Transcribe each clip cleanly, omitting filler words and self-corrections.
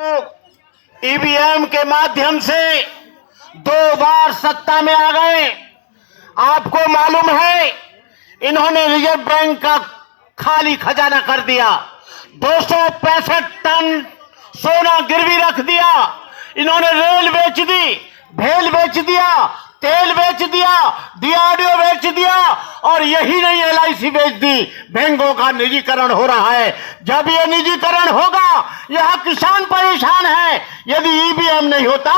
EVM के माध्यम से 2 बार सत्ता में आ गए। आपको मालूम है इन्होंने रिजर्व बैंक का खाली खजाना कर दिया, 265 टन सोना गिरवी रख दिया। इन्होंने रेल बेच दी, भेल बेच दिया, तेल बेच दिया, डीआरडीओ बेच दिया और यही नहीं एलआईसी बेच दी। बैंकों का निजीकरण हो रहा है। जब ये निजीकरण होगा, यहां किसान परेशान है। यदि ईवीएम नहीं होता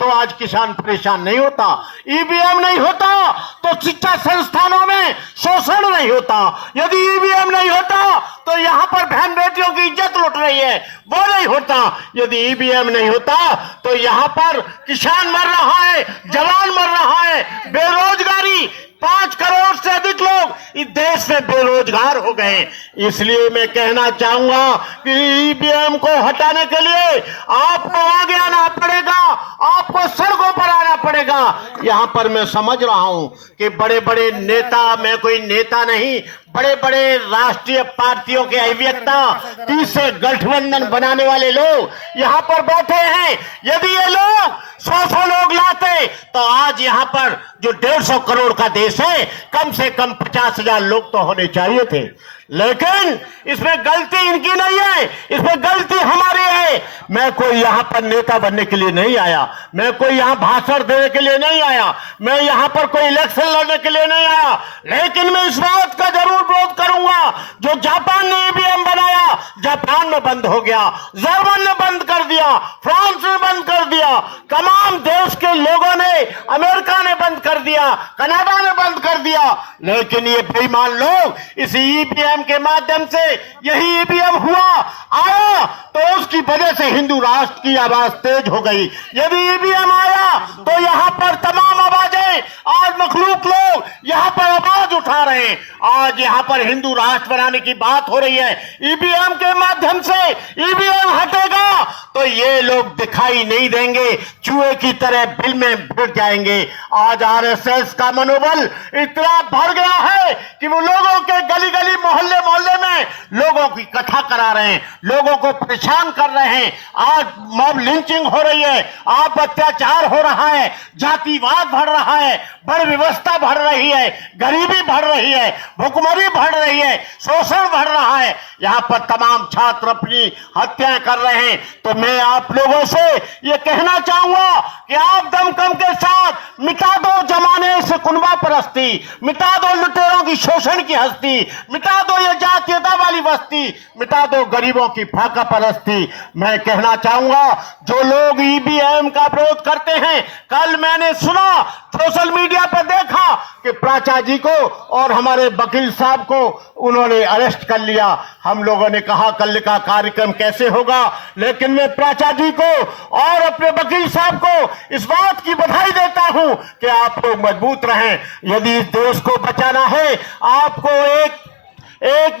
तो आज किसान परेशान नहीं होता। ईवीएम नहीं होता तो शिक्षा संस्थानों में शोषण नहीं होता। यदि ईवीएम नहीं होता तो यहां पर बहन बेटियों की इज्जत लुट रही है, वो नहीं होता। यदि ईवीएम नहीं होता तो यहां पर किसान मर रहा है, जवान मर रहा है, बेरोजगारी 5 करोड़ से अधिक लोग इस देश में बेरोजगार हो गए। इसलिए मैं कहना चाहूंगा कि ईवीएम को हटाने के लिए आपको आगे आना पड़ेगा, आपको सड़कों पर आना पड़ेगा। यहां पर मैं समझ रहा हूं कि बड़े बड़े नेता, मैं कोई नेता नहीं, बड़े बड़े राष्ट्रीय पार्टियों के अभियंता, तीसरे गठबंधन बनाने वाले लोग यहां पर बैठे हैं। यदि ये लोग 100 लोग लाते तो आज यहां पर जो 150 करोड़ का देश है, कम से कम 50,000 लोग तो होने चाहिए थे। लेकिन इसमें गलती इनकी नहीं है, इसमें गलती हमारी है। मैं कोई यहां पर नेता बनने के लिए नहीं आया, मैं कोई यहां भाषण देने के लिए नहीं आया, मैं यहां पर कोई इलेक्शन लड़ने के लिए नहीं आया। लेकिन मैं इस बात का जरूर विरोध करूंगा, जो जापान ने ईवीएम बनाया, जापान में बंद हो गया, जर्मन ने बंद कर दिया, फ्रांस ने बंद कर दिया, तमाम देश के लोगों ने, अमेरिका ने बंद कर दिया, कनाडा ने बंद कर दिया। लेकिन ये बेईमान लोग इस ईवीएम के माध्यम से, यही ईवीएम हुआ आया तो उसकी वजह से हिंदू राष्ट्र की आवाज तेज हो गई। यदि ईवीएम आया तो यहां पर तमाम आवाजें, आज मखलूक लोग यहां पर आवाज उठा रहे हैं। आज यहां पर हिंदू राष्ट्र बनाने की बात हो रही है। ईवीएम के माध्यम से ईवीएम हटेगा तो ये लोग दिखाई नहीं देंगे, चूहे की तरह बिल में भिड़ जाएंगे। आज आरएसएस का मनोबल इतना बढ़ गया है कि वो लोगों के गली गली, मोहल्ले मोहल्ले में लोगों की कथा करा रहे हैं, लोगों को परेशान कर रहे हैं। आज मॉब लिंचिंग हो रही है, आप अत्याचार हो रहा है, जातिवाद बढ़ रहा है, बड़ व्यवस्था बढ़ रही है, गरीबी बढ़ रही है, भुखमरी बढ़ रही है, शोषण बढ़ रहा है। यहां पर तमाम छात्र अपनी हत्याएं कर रहे हैं। तो मैं आप लोगों से यह कहना चाहूंगा कि आप दमखम के साथ मिटा दो जमाने से कुनबा परस्ती, मिटा दो लुटेरों की शोषण की हस्ती, मिटा दो ये जातीयता वाली बस्ती, मिटा दो गरीबों की फाका परस्ती। मैं कहना चाहूंगा जो लोग ईवीएम का विरोध करते हैं, कल मैंने सुना, सोशल मीडिया पर देखा कि प्राचा जी को और हमारे वकील साहब को उन्होंने अरेस्ट कर लिया। हम लोगों ने कहा कल का कार्यक्रम कैसे होगा, लेकिन मैं प्राचा जी को और अपने वकील साहब को इस बात की बधाई देता हूं कि आप लोग मजबूत रहें। यदि इस देश को बचाना है, आपको एक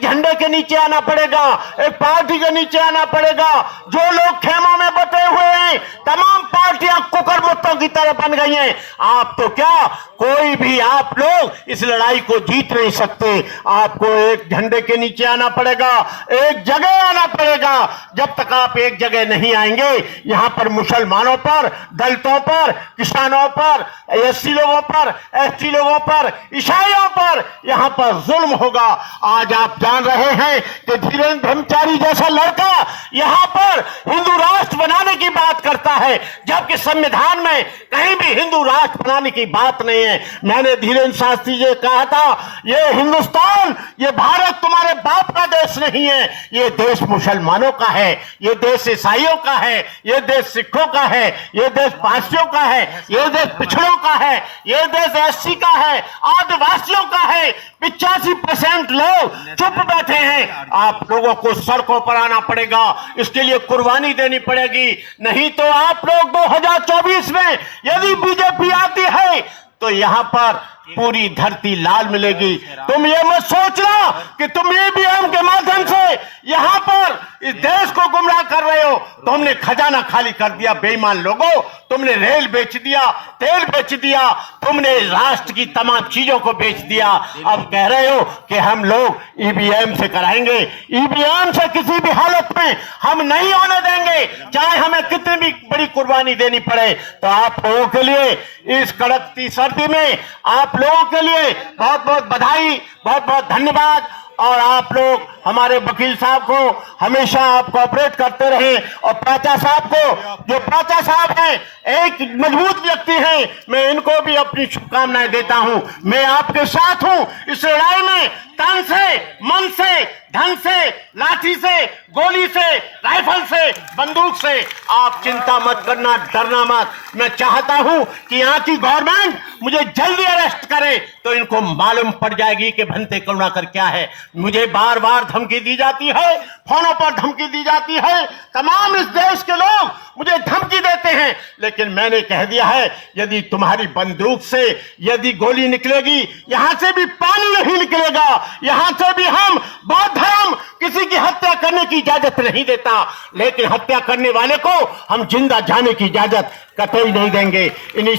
झंडे के नीचे आना पड़ेगा, एक पार्टी के नीचे आना पड़ेगा। जो लोग खेमों में बटे हुए हैं, तमाम पार्टियां कुकर मुत्तों की तरह बन गई हैं। आप तो क्या, कोई भी आप लोग इस लड़ाई को जीत नहीं सकते। आपको एक झंडे के नीचे आना पड़ेगा, एक जगह आना पड़ेगा। जब तक आप एक जगह नहीं आएंगे, यहां पर मुसलमानों पर, दलितों पर, किसानों पर, एससी लोगों पर, एसटी लोगों पर, ईसाइयों पर यहां पर जुल्म होगा। आज आप जान रहे हैं कि धीरेन्द्र ब्रह्मचारी जैसा लड़का यहां पर हिंदू राष्ट्र बनाने की बात करता है, जबकि संविधान में कहीं भी हिंदू राष्ट्र बनाने की बात नहीं है। मैंने धीरेन्द्र शास्त्री जी कहा था, ये हिंदुस्तान, ये भारत तुम्हारे बाप का देश नहीं है, ये देश मुसलमानों का है, ये देश ईसाइयों का है, ये देश सिखों का है, ये देश पारसियों का है, ये देश पिछड़ों का है, ये देश एससी का है, आदिवासियों का है। 85% लोग चुप बैठे हैं। आप लोगों को सड़कों पर आना पड़ेगा, इसके लिए कुर्बानी देनी पड़ेगी। नहीं तो आप लोग 2024 में यदि बीजेपी आती है तो यहां पर पूरी धरती लाल मिलेगी। तुम ये मत सोचना कि तुम ईवीएम के माध्यम से यहां पर इस देश को गुमराह कर रहे हो। तुमने खजाना खाली कर दिया बेईमान लोगों। तुमने रेल बेच दिया, तेल बेच दिया, तुमने राष्ट्र की तमाम चीजों को बेच दिया। अब कह रहे हो कि हम लोग ईवीएम से कराएंगे। ईवीएम से किसी भी हालत में हम नहीं होने देंगे, चाहे हमें कितनी भी बड़ी कुर्बानी देनी पड़े। तो आप लोगों के लिए इस कड़कती सर्दी में आप लोगों के लिए बहुत बहुत बधाई, बहुत बहुत धन्यवाद। और आप लोग हमारे वकील साहब को हमेशा आप कोऑपरेट करते रहे। और प्राचा साहब को, जो प्राचा साहब हैं, एक मजबूत व्यक्ति हैं, मैं इनको भी अपनी शुभकामनाएं देता हूं। मैं आपके साथ हूं इस लड़ाई में, तन से, मन से, धन से, लाठी से, गोली से, राइफल से, बंदूक से। आप चिंता मत करना, डरना मत। मैं चाहता हूं कि यहाँ की गवर्नमेंट मुझे जल्दी अरेस्ट करे तो इनको मालूम पड़ जाएगी कि भंते करुणाकर क्या है। मुझे बार बार धमकी दी जाती है, फोनों पर धमकी दी जाती है, तमाम इस देश के लोग मुझे धमकी देते हैं, लेकिन मैंने कह दिया है यदि तुम्हारी बंदूक से यदि गोली निकलेगी, यहां से भी पानी नहीं निकलेगा। यहां से भी हम बौद्ध धर्म किसी की हत्या करने की इजाजत नहीं देता, लेकिन हत्या करने वाले को हम जिंदा जाने की इजाजत कतई नहीं देंगे। इन्हीं